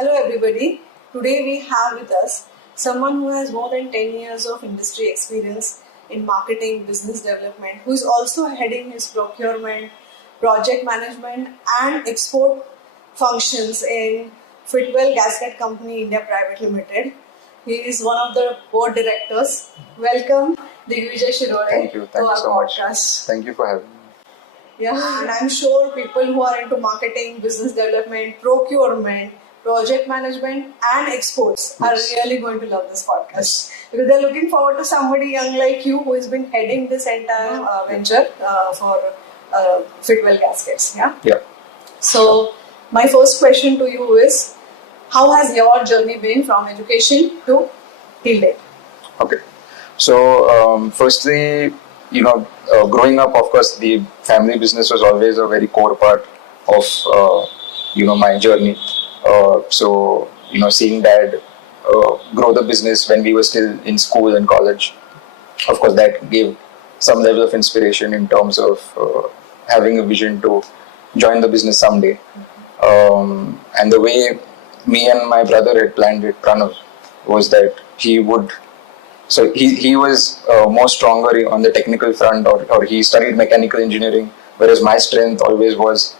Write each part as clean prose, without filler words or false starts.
Hello everybody. Today we have with us someone who has more than 10 years of industry experience in marketing, business development, who is also heading his procurement, project management and export functions in Fitwel Gasket Company India Private Limited. He is one of the board directors. Welcome Digvijay Shirole. Thank you so podcast. much. Thank you for having me. Yeah, and I'm sure people who are into marketing, business development, procurement, project management and exports are really going to love this podcast because they're looking forward to somebody young like you who has been heading this entire venture for Fitwel Gaskets. Yeah. So my first question to you is, how has your journey been from education to till date? Okay. So firstly, growing up, of course, the family business was always a very core part of my journey. So seeing dad grow the business when we were still in school and college, of course, that gave some level of inspiration in terms of having a vision to join the business someday. And the way me and my brother had planned it, Pranav, was that he would. So he was more stronger on the technical front, or he studied mechanical engineering, whereas my strength always was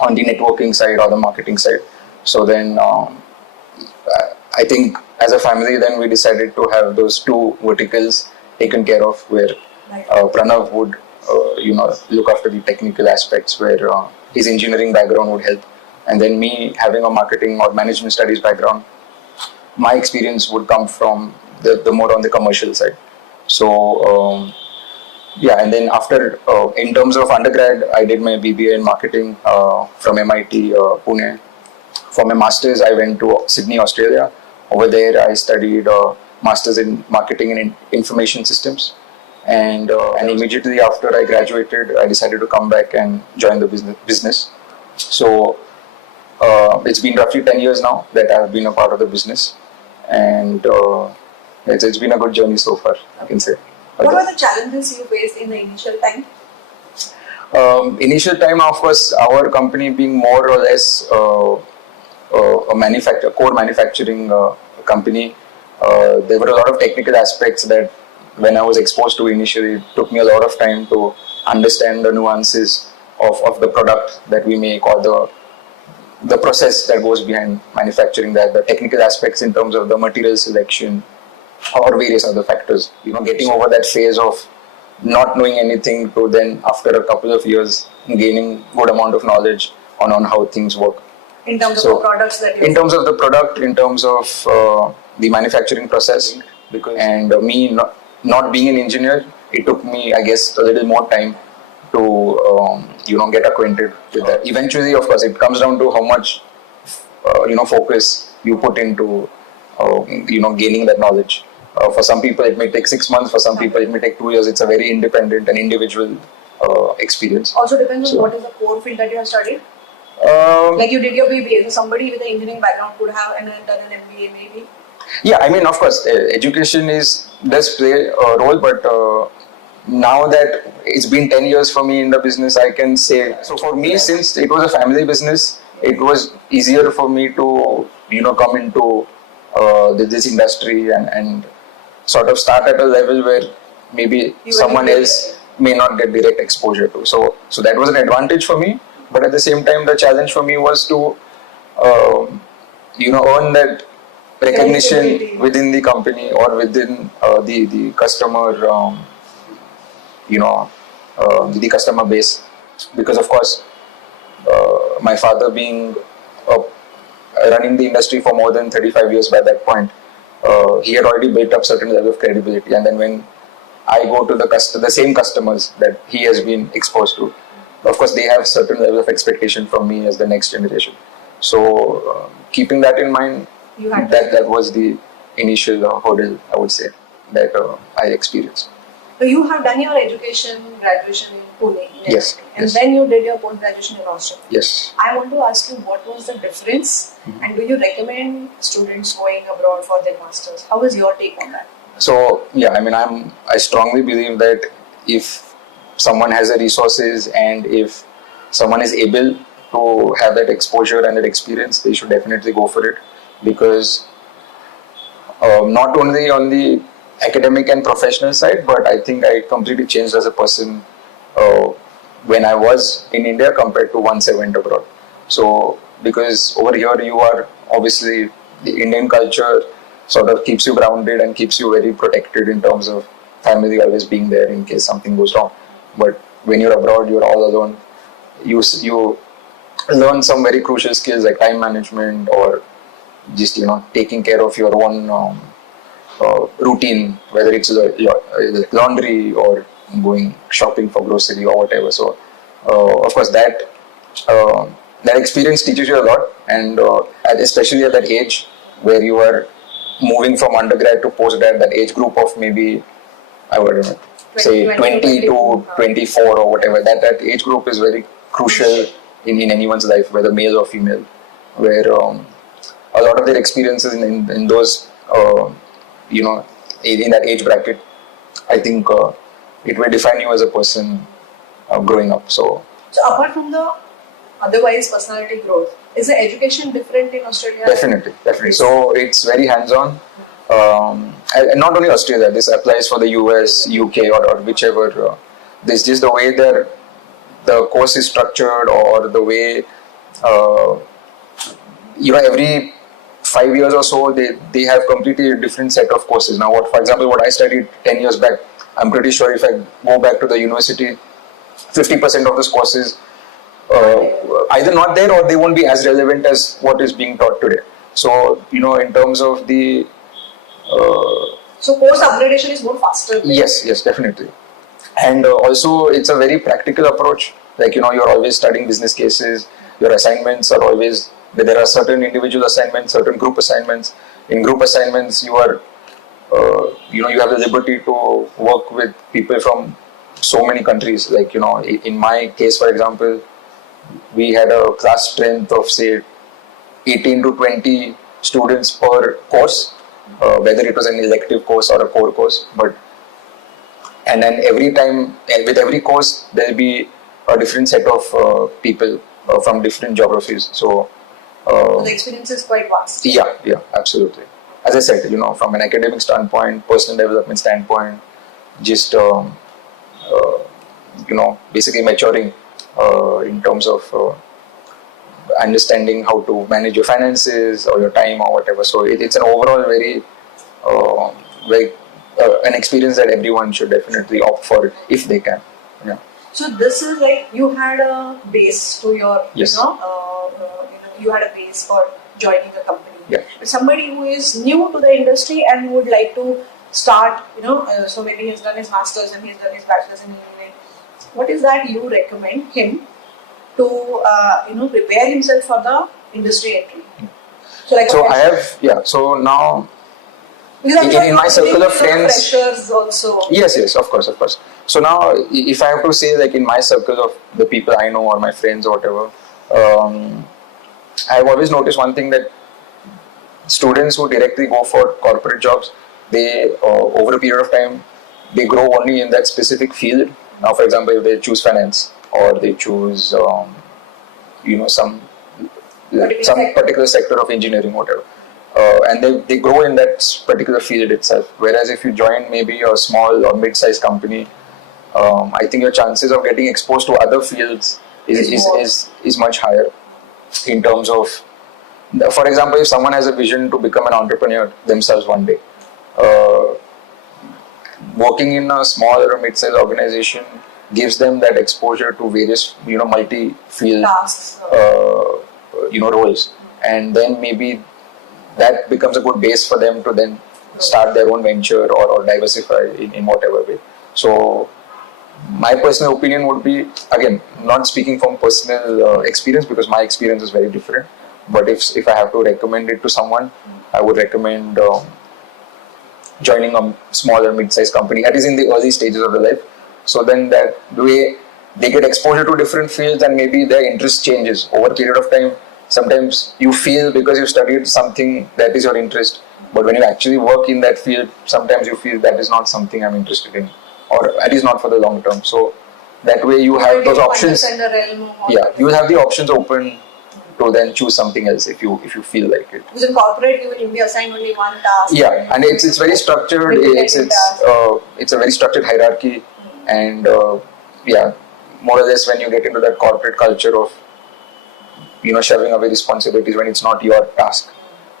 on the networking side or the marketing side. So then I think as a family, then we decided to have those two verticals taken care of, where Pranav would look after the technical aspects, where his engineering background would help, and then me having a marketing or management studies background, my experience would come from the more on the commercial side. So and then after in terms of undergrad, I did my BBA in marketing from MIT Pune. For my masters, I went to Sydney, Australia. Over there, I studied masters in marketing and information systems. And immediately after I graduated, I decided to come back and join the business. So it's been roughly 10 years now that I've been a part of the business, and it's been a good journey so far, I can say. What were the challenges you faced in the initial time? Initial time, of course, our company being more or less a core manufacturing company, there were a lot of technical aspects that when I was exposed to initially, it took me a lot of time to understand the nuances of the product that we make, or the process that goes behind manufacturing that, the technical aspects in terms of the material selection or various other factors. Getting over that phase of not knowing anything to then after a couple of years gaining good amount of knowledge on how things work. In terms of the products that you... In terms of the product, in terms of the manufacturing process, and me not being an engineer, it took me, I guess, a little more time to get acquainted with that. Eventually, of course, it comes down to how much focus you put into gaining that knowledge. For some people, it may take 6 months. For some people, it may take 2 years. It's a very independent and individual experience. Also depends on what is the core field that you have studied. Like you did your BBA, so somebody with an engineering background could have done an MBA maybe. Yeah, I mean, of course, education does play a role, but now that it's been 10 years for me in the business, I can say, so for me, since it was a family business, it was easier for me to come into this industry and sort of start at a level where maybe someone else may not get direct exposure to. So that was an advantage for me. But at the same time, the challenge for me was to, earn that recognition within the company or within the customer, the customer base. Because of course, my father being running the industry for more than 35 years by that point, he had already built up certain level of credibility. And then when I go to the same customers that he has been exposed to, of course, they have certain level of expectation from me as the next generation. So, keeping that in mind, that was the initial hurdle, I would say, that I experienced. So, you have done your graduation in Pune. Yes. And then you did your post-graduation in Australia. Yes. I want to ask you, what was the difference, and do you recommend students going abroad for their masters? How is your take on that? So, yeah, I mean, I strongly believe that if someone has the resources and if someone is able to have that exposure and that experience, they should definitely go for it, because not only on the academic and professional side, but I think I completely changed as a person uh, when I was in India compared to once I went abroad. So, because over here you are obviously, the Indian culture sort of keeps you grounded and keeps you very protected in terms of family always being there in case something goes wrong. But when you're abroad, you're all alone. You learn some very crucial skills like time management, or just taking care of your own routine, whether it's laundry or going shopping for grocery or whatever. So of course uh, that experience teaches you a lot, and especially at that age where you are moving from undergrad to postgrad, that age group of maybe, I would say 20 to 24 or whatever, that age group is very crucial in anyone's life, whether male or female, where a lot of their experiences in those in that age bracket, I think it will define you as a person growing up. So apart from the otherwise personality growth, is the education different in Australia? Definitely. So it's very hands-on. And not only Australia, this applies for the US, UK, or whichever. This just the way the course is structured, or the way every 5 years or so they have completely different set of courses. Now, for example, what I studied 10 years back, I'm pretty sure if I go back to the university, 50% of those courses either not there, or they won't be as relevant as what is being taught today. So, in terms of the so course upgradation is more faster. Yes, definitely. And also it's a very practical approach. Like, you're always studying business cases. Your assignments are always, there are certain individual assignments, certain group assignments. In group assignments, you are, you have the liberty to work with people from so many countries. Like, in my case, for example, we had a class strength of, say, 18 to 20 students per course, whether it was an elective course or a core course. And then every time, with every course, there'll be a different set of people from different geographies. So the experience is quite vast. Yeah, absolutely. As I said, from an academic standpoint, personal development standpoint, just basically maturing in terms of understanding how to manage your finances or your time or whatever. So it's an overall very an experience that everyone should definitely opt for if they can. Yeah. So this is like you had a base to your, Yes. You had a base for joining a company. Yeah. But somebody who is new to the industry and would like to start, so maybe he's done his masters and he's done his bachelor's in engineering. What is that you recommend him to, prepare himself for the industry entry? So now, because in my circle of friends, pressures also. Yes, of course. So now, if I have to say, like, in my circle of the people I know or my friends or whatever, I've always noticed one thing, that students who directly go for corporate jobs, they over a period of time, they grow only in that specific field. Now, for example, if they choose finance, or they choose some particular sector of engineering, whatever. And they grow in that particular field itself. Whereas if you join maybe a small or mid-sized company, I think your chances of getting exposed to other fields is much higher. In terms of, for example, if someone has a vision to become an entrepreneur themselves one day, working in a small or mid-sized organization gives them that exposure to various multi-field roles, and then maybe that becomes a good base for them to then start their own venture or diversify in whatever way. So my personal opinion would be, again, not speaking from personal experience, because my experience is very different, but if I have to recommend it to someone, I would recommend joining a small or mid-sized company, at least in the early stages of their life. So then that way they get exposure to different fields, and maybe their interest changes over a period of time. Sometimes you feel, because you've studied something, that is your interest, but when you actually work in that field, sometimes you feel that is not something I'm interested in, or at least not for the long term. So That way you have those options. The realm of Yeah, you will have the options open to then choose something else if you feel like it. Because in corporate, you will be assigned only one task. Yeah, and it's very structured. It's a very structured hierarchy, and yeah, more or less when you get into that corporate culture of shoving away responsibilities when it's not your task.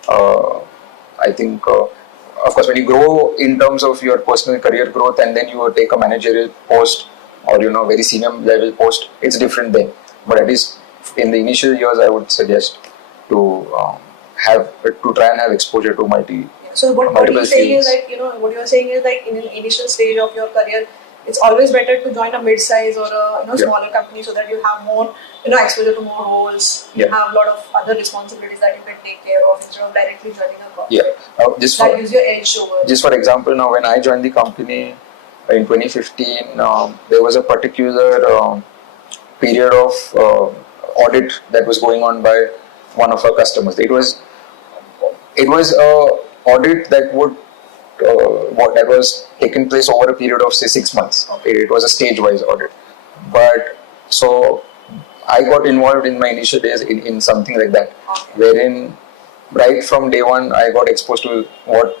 I think, of course, when you grow in terms of your personal career growth, and then you take a managerial post or very senior level post, it's different then. But at least in the initial years, I would suggest to try and have exposure to So what you're saying is that what you're saying is like in the initial stage of your career, it's always better to join a mid-size or a smaller company so that you have more exposure to more roles. You have a lot of other responsibilities that you can take care of instead of directly joining a corporate. Yeah, that gives you edge over. Just for example, now when I joined the company in 2015, there was a particular period of audit that was going on by one of our customers. It was a audit that was taken place over a period of say 6 months. Okay. It was a stage-wise audit, but so I got involved in my initial days in something like that, wherein right from day one I got exposed to what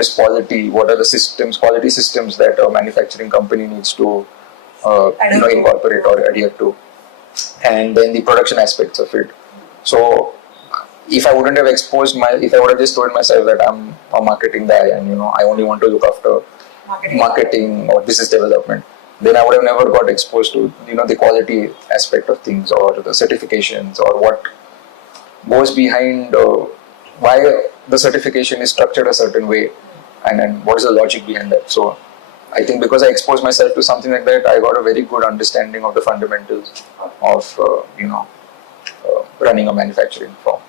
is quality, what are the quality systems that a manufacturing company needs to incorporate or adhere to, and then the production aspects of it. So if I would have just told myself that I'm a marketing guy and I only want to look after marketing or business development, then I would have never got exposed to the quality aspect of things or the certifications or what goes behind why the certification is structured a certain way and what is the logic behind that. So I think because I exposed myself to something like that, I got a very good understanding of the fundamentals of running a manufacturing firm.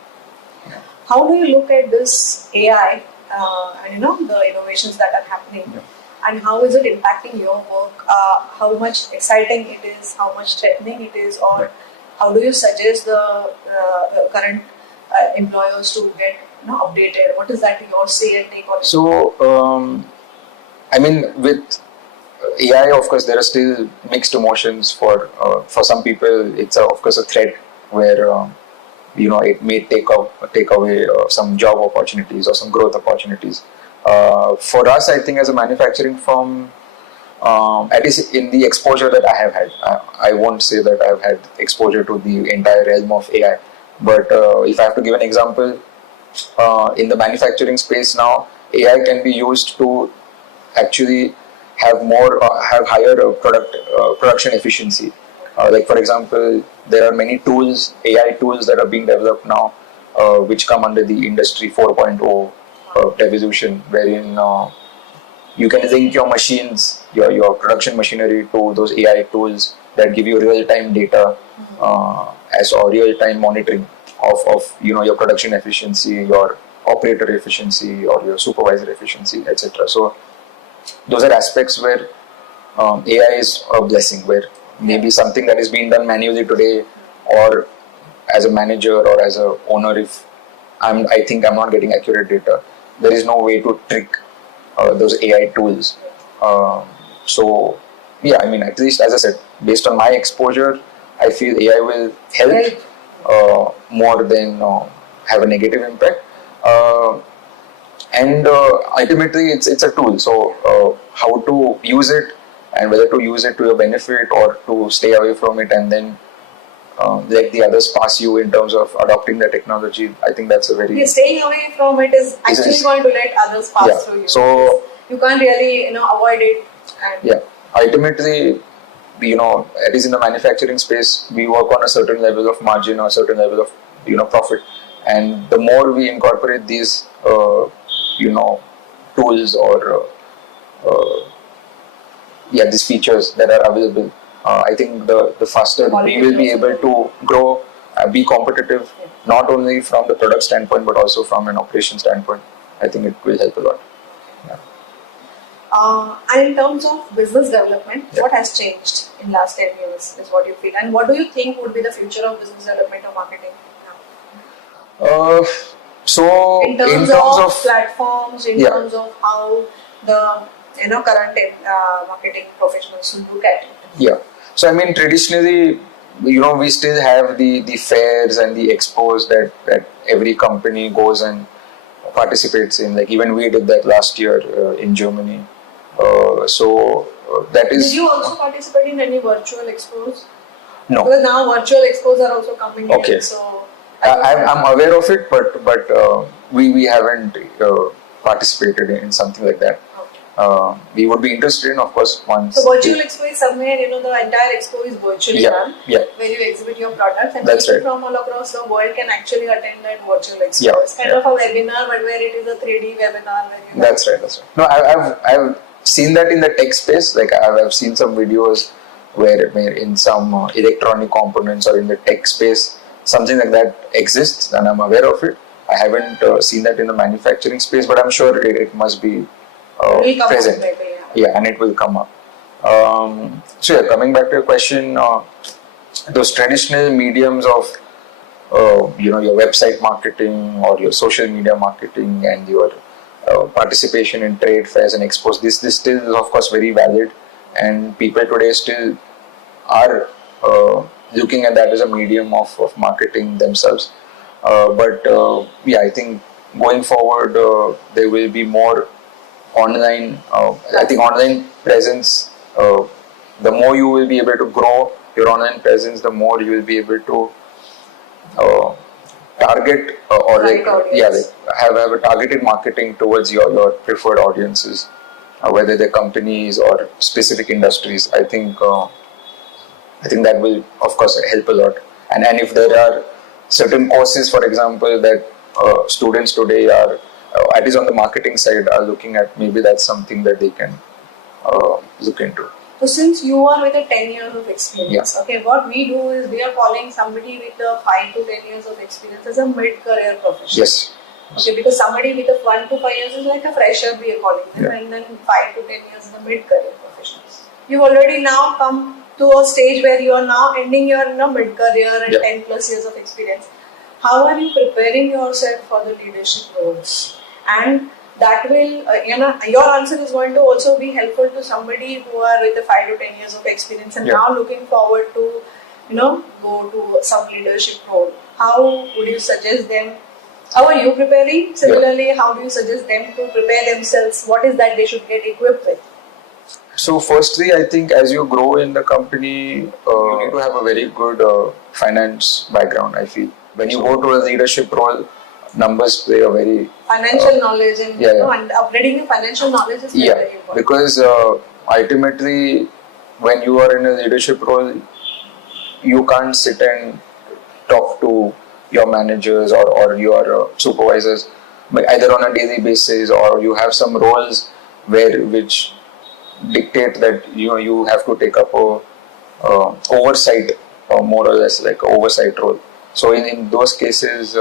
How do you look at this AI and the innovations that are happening, and how is it impacting your work? How much exciting it is, how much threatening it is, or how do you suggest the current employers to get updated? What is that your say and take on it? So I mean, with AI, of course, there are still mixed emotions. For some people, it's of course a threat where it may take away some job opportunities or some growth opportunities. For us, I think as a manufacturing firm, at least in the exposure that I have had, I won't say that I have had exposure to the entire realm of AI. But if I have to give an example, in the manufacturing space now, AI can be used to actually have higher production efficiency. Like for example, there are many tools, AI tools that are being developed now, which come under the Industry 4.0 revolution, wherein you can link your machines, your production machinery to those AI tools that give you real-time data or real-time monitoring of your production efficiency, your operator efficiency, or your supervisor efficiency, etc. So those are aspects where AI is a blessing, where maybe something that is being done manually today, or as a manager or as a owner, if I think I'm not getting accurate data, there is no way to trick those AI tools. So yeah, I mean, at least as I said, based on my exposure, I feel AI will help more than have a negative impact. And ultimately, it's a tool. So how to use it, and whether to use it to your benefit or to stay away from it and then let the others pass you in terms of adopting the technology, I think that's a very... staying away from it is actually going to let others pass through you. So you can't really avoid it. Ultimately, at least in the manufacturing space, we work on a certain level of margin or a certain level of profit, and the more we incorporate these tools or these features that are available, I think the faster we will be able to grow, be competitive, not only from the product standpoint but also from an operation standpoint. I think it will help a lot. And in terms of business development, what has changed in last 10 years is what you feel, and what do you think would be the future of business development or marketing? So in terms of platforms, in terms of how the current marketing professionals will look at it. So I mean, traditionally, we still have the fairs and the expos that every company goes and participates in. Like even we did that last year in Germany. That is. Did you also participate in any virtual expos? No. Because now virtual expos are also coming Okay. in. So I'm aware of it, but we haven't participated in something like that. Okay. We would be interested in, of course, once. So virtual expo is somewhere, the entire expo is virtually done, yeah, where you exhibit your products, and That's people right. from all across the world can actually attend that virtual expo. Yeah, It's kind of a webinar, but where it is a 3D webinar. That's right. No, I've seen that in the tech space. Like I've seen some videos where in some electronic components or in the tech space, something like that exists, and I'm aware of it. I haven't seen that in the manufacturing space, but I'm sure it must be present. Maybe, yeah, and it will come up. Coming back to your question, those traditional mediums of your website marketing or your social media marketing and your participation in trade fairs and expos, this still is of course very valid, and people today still are looking at that as a medium of marketing themselves. I think going forward there will be more online. I think online presence, the more you will be able to grow your online presence, the more you will be able to target have a targeted marketing towards your preferred audiences, whether they're companies or specific industries. I think that will of course help a lot. And if there are certain courses, for example, that students today are at least on the marketing side are looking at, maybe that's something that they can look into. So since you are with a 10 years of experience, okay, what we do is we are calling somebody with a 5 to 10 years of experience as a mid-career professional. Yes. Okay, because somebody with a 1 to 5 years is like a fresher, we are calling them, and then 5 to 10 years is a mid-career professionals. You've already now come to a stage where you are now ending your mid-career and 10 plus years of experience. How are you preparing yourself for the leadership roles? And that will, your answer is going to also be helpful to somebody who are with the 5 to 10 years of experience and now looking forward to, go to some leadership role. How would you suggest them? How are you preparing? Similarly, how do you suggest them to prepare themselves? What is that they should get equipped with? So firstly, I think as you grow in the company, you need to have a very good finance background, I feel. When you go to a leadership role, numbers play a very... Financial knowledge and, and upgrading the financial knowledge is very important. Because ultimately, when you are in a leadership role, you can't sit and talk to your managers or your supervisors either on a daily basis, or you have some roles which dictate that you have to take up a oversight, more or less like oversight role. So in those cases,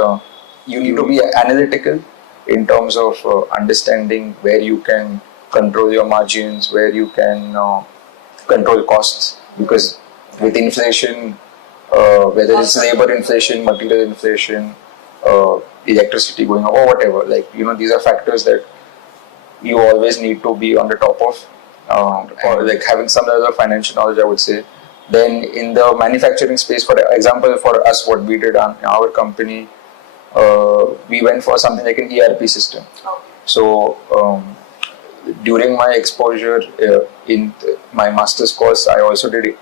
you need to be analytical in terms of understanding where you can control your margins, where you can control costs, because with inflation, whether it's labor inflation, material inflation, electricity going up or whatever, these are factors that you always need to be on the top of, or like having some level of financial knowledge, I would say. Then in the manufacturing space, for example, for us, what we did on our company, we went for something like an ERP system. So during my exposure in my master's course, I also did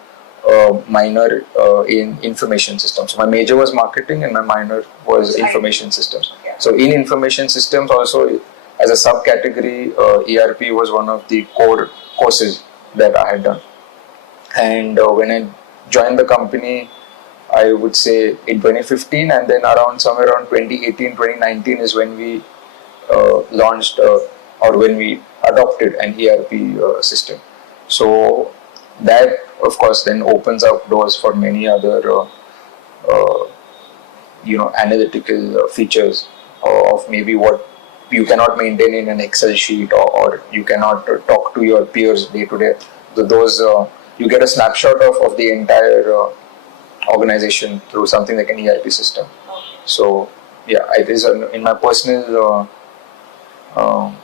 a minor in information systems. So my major was marketing and my minor was information systems. So in information systems also, as a subcategory, ERP was one of the core courses that I had done. And when I joined the company, I would say in 2015, and then somewhere around 2018, 2019 is when we launched or when we adopted an ERP system. So that, of course, then opens up doors for many other analytical features of maybe what you cannot maintain in an Excel sheet, or you cannot talk to your peers day to day. Those you get a snapshot of the entire organization through something like an ERP system. So it is in my personal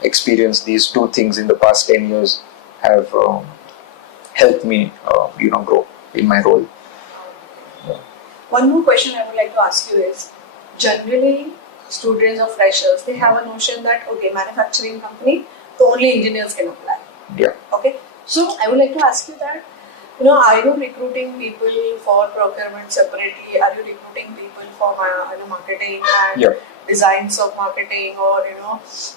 experience, these two things in the past 10 years have helped me grow in my role. One more question I would like to ask you is, generally students or freshers, they have a notion that, okay, manufacturing company, so only engineers can apply. Yeah. Okay. So I would like to ask you that, are you recruiting people for procurement separately? Are you recruiting people for marketing and Yeah. designs of marketing or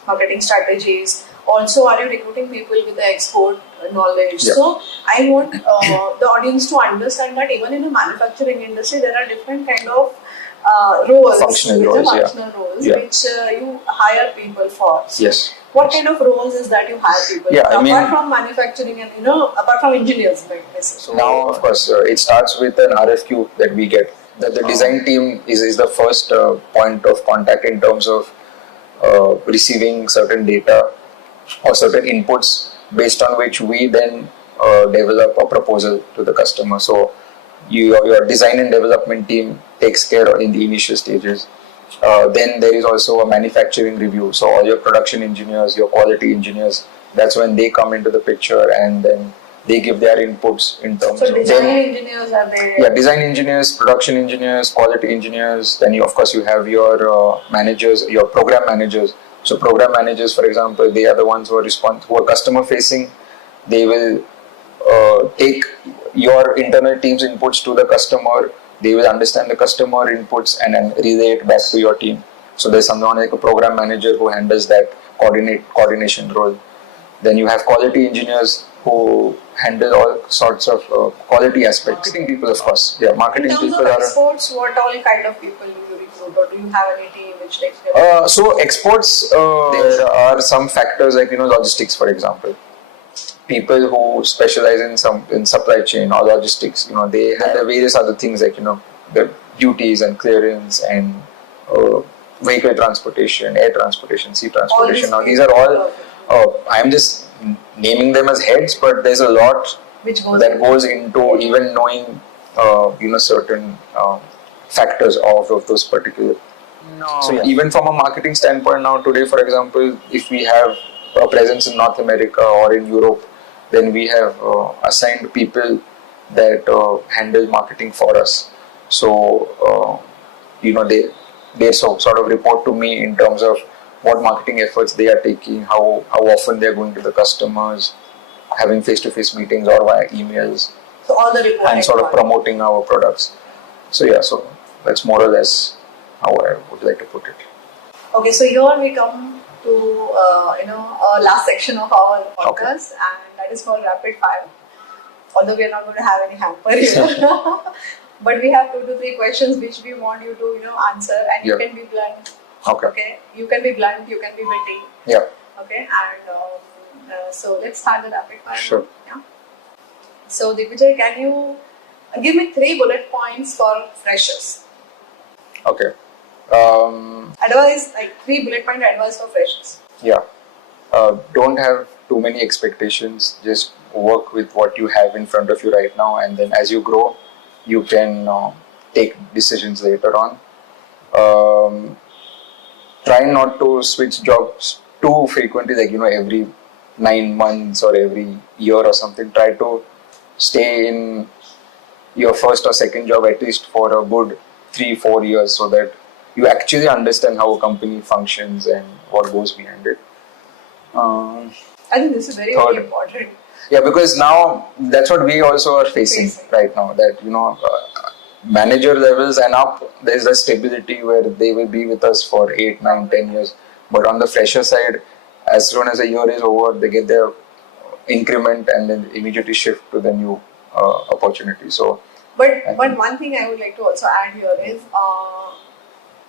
marketing strategies? Also, are you recruiting people with the export knowledge? Yeah. So I want the audience to understand that even in the manufacturing industry, there are different kind of roles, Functional roles, yeah. which you hire people for. So Yes. what kind of roles is that you hire people? Yeah, I mean, apart from manufacturing and apart from engineers, like this. So now, of course, it starts with an RFQ that we get. That the design team is the first point of contact in terms of receiving certain data or certain inputs based on which we then develop a proposal to the customer. So your design and development team takes care in the initial stages. Then there is also a manufacturing review. So all your production engineers, your quality engineers, that's when they come into the picture and then they give their inputs in terms of design engineers are there. Yeah, design engineers, production engineers, quality engineers. Then you have your managers, your program managers. So program managers, for example, they are the ones who are customer facing. They will take your internal team's inputs to the customer. They will understand the customer inputs and then relay it back to your team. So there's someone like a program manager who handles that coordination role. Then you have quality engineers who handle all sorts of quality aspects. Marketing people, of course. Yeah, marketing people are. In terms of exports, what all kind of people do you recruit, or do you have any team which takes care of? So exports, there are some factors like logistics, for example. People who specialize in supply chain or logistics, they have the various other things like the duties and clearance and vehicle transportation, air transportation, sea transportation. Now these are all. I'm just naming them as heads, but there's a lot that goes into even knowing, certain factors of those particular. No. So even from a marketing standpoint now today, for example, if we have a presence in North America or in Europe, then we have assigned people that handle marketing for us. So, they sort of report to me in terms of what marketing efforts they are taking, how often they are going to the customers, having face-to-face meetings or via emails. So all the reporting and sort of promoting our products. So that's more or less how I would like to put it. Okay, so here we come to last section of our podcast, and that is called rapid fire. Although we are not going to have any hamper, but we have 2 to 3 questions which we want you to answer, and you can be blunt. Okay. You can be blunt. You can be witty. Yeah. Okay, and so let's start the rapid fire. Sure. Yeah. So Digvijay, can you give me 3 bullet points for freshers? Okay. Advice, like 3 bullet point advice for freshers. Yeah. Don't have too many expectations. Just work with what you have in front of you right now, and then as you grow, you can take decisions later on. Try not to switch jobs too frequently, like every 9 months or every year or something. Try to stay in your first or second job at least for a good 3-4 years, so that you actually understand how a company functions and what goes behind it. I think this is very important. Yeah, because now that's what we also are facing right now. That manager levels and up, there is a stability where they will be with us for 8, 9, 10 years. But on the fresher side, as soon as a year is over, they get their increment and then immediately shift to the new opportunity. So, but one thing I would like to also add here is,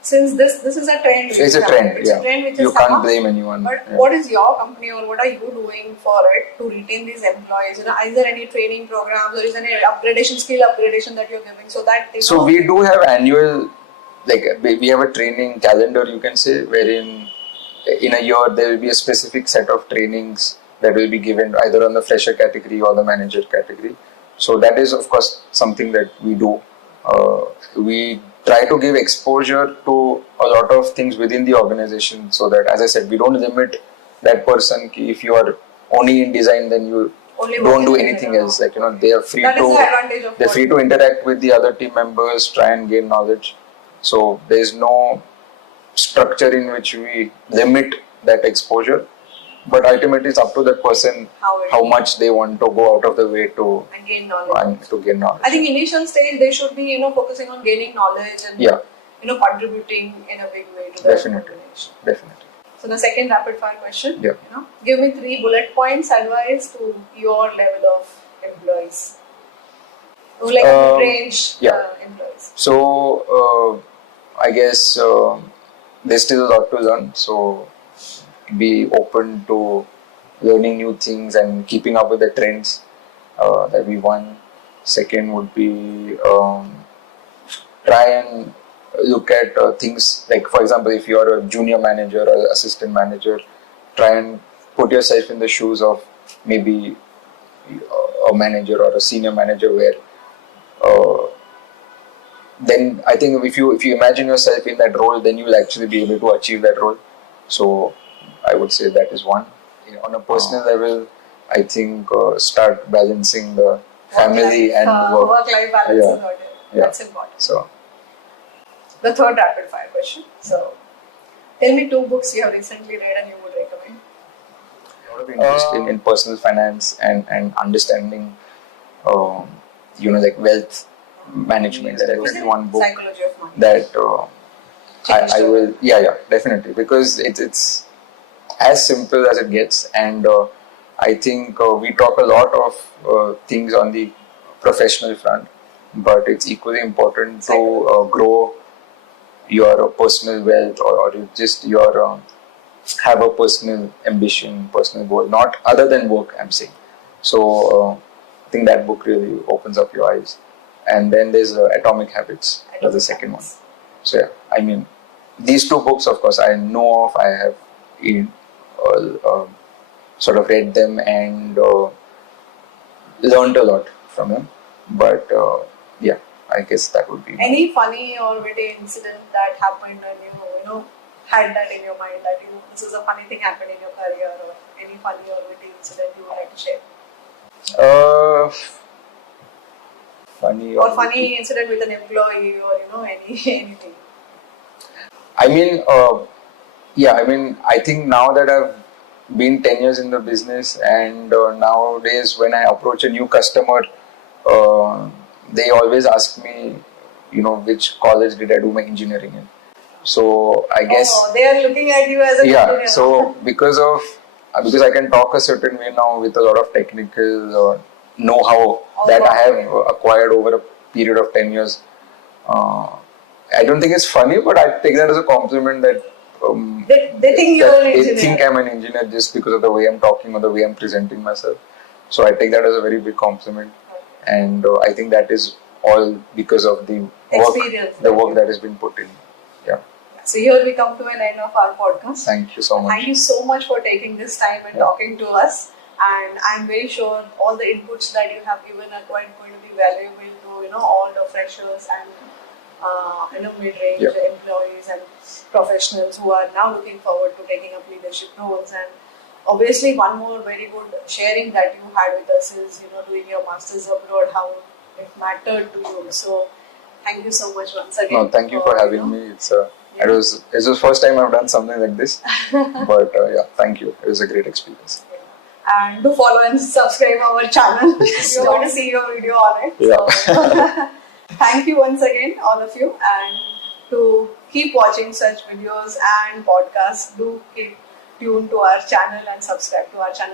since this is a trend, it's a trend. It's a trend which you can't blame anyone. But what is your company or what are you doing for it to retain these employees? Is there any training programs or is there any skill upgradation that you're giving so that they So we do have annual, we have a training calendar, you can say, wherein in a year there will be a specific set of trainings that will be given either on the fresher category or the manager category. So that is of course something that we do. We try to give exposure to a lot of things within the organization, so that, as I said, we don't limit that person. If you are only in design, then you Only don't work do is anything better else. now. Like, you know, they are free That is to the advantage of they're free to interact with the other team members, try and gain knowledge. So there is no structure in which we limit that exposure. But ultimately, it's up to that person how much they want to go out of the way to and gain knowledge. to gain knowledge. I think initial stage they should be, focusing on gaining knowledge and contributing in a big way to the organization. Definitely. So the second rapid fire question. Yeah. Give me 3 bullet points advice to your level of employees. Like a mid-range employees. So I guess there's still a lot to learn. So be open to learning new things and keeping up with the trends. That we one. Second would be try and look at things like, for example, if you are a junior manager or assistant manager, try and put yourself in the shoes of maybe a manager or a senior manager, where then I think if you imagine yourself in that role, then you will actually be able to achieve that role. So I would say that is one. On a personal level, I think start balancing the family and work. Work-life balance is not it. That's important. So the third rapid fire question. So tell me 2 books you have recently read and you would recommend. A lot of interest in personal finance and understanding, like wealth management. That is one book Psychology of Money. that I will, definitely, because it's as simple as it gets, and I think we talk a lot of things on the professional front, but it's equally important to grow your personal wealth, or just your have a personal ambition, personal goal, not other than work, I'm saying. So I think that book really opens up your eyes. And then there's Atomic Habits, that's the second one. So I mean, these 2 books, of course, I know of. I have sort of read them and learned a lot from them. But I guess that would be. Any funny or witty incident that happened and you had that in your mind that this is a funny thing happened in your career, or any funny or witty incident you would like to share? Funny incident with an employee, or anything. I mean, I think now that I've been 10 years in the business, and nowadays when I approach a new customer, they always ask me, which college did I do my engineering in. So I guess they are looking at you as an engineer. So because I can talk a certain way now with a lot of technical know-how that I have acquired over a period of 10 years. I don't think it's funny, but I take that as a compliment that they think you're an engineer. They think I'm an engineer just because of the way I'm talking or the way I'm presenting myself. So I take that as a very big compliment, and I think that is all because of the work that has been put in. Yeah. So here we come to an end of our podcast. Thank you so much. Thank you so much for taking this time and talking to us. And I'm very sure all the inputs that you have given are going to be valuable to all the freshers and mid-range employees and professionals who are now looking forward to taking up leadership roles. And obviously, one more very good sharing that you had with us is doing your masters abroad, how it mattered to you. So thank you so much once again. No, thank you for having me. It was the first time I've done something like this, but thank you. It was a great experience. And do follow and subscribe our channel if you want to see your video on it. So, thank you once again, all of you, and to keep watching such videos and podcasts, do keep tuned to our channel and subscribe to our channel.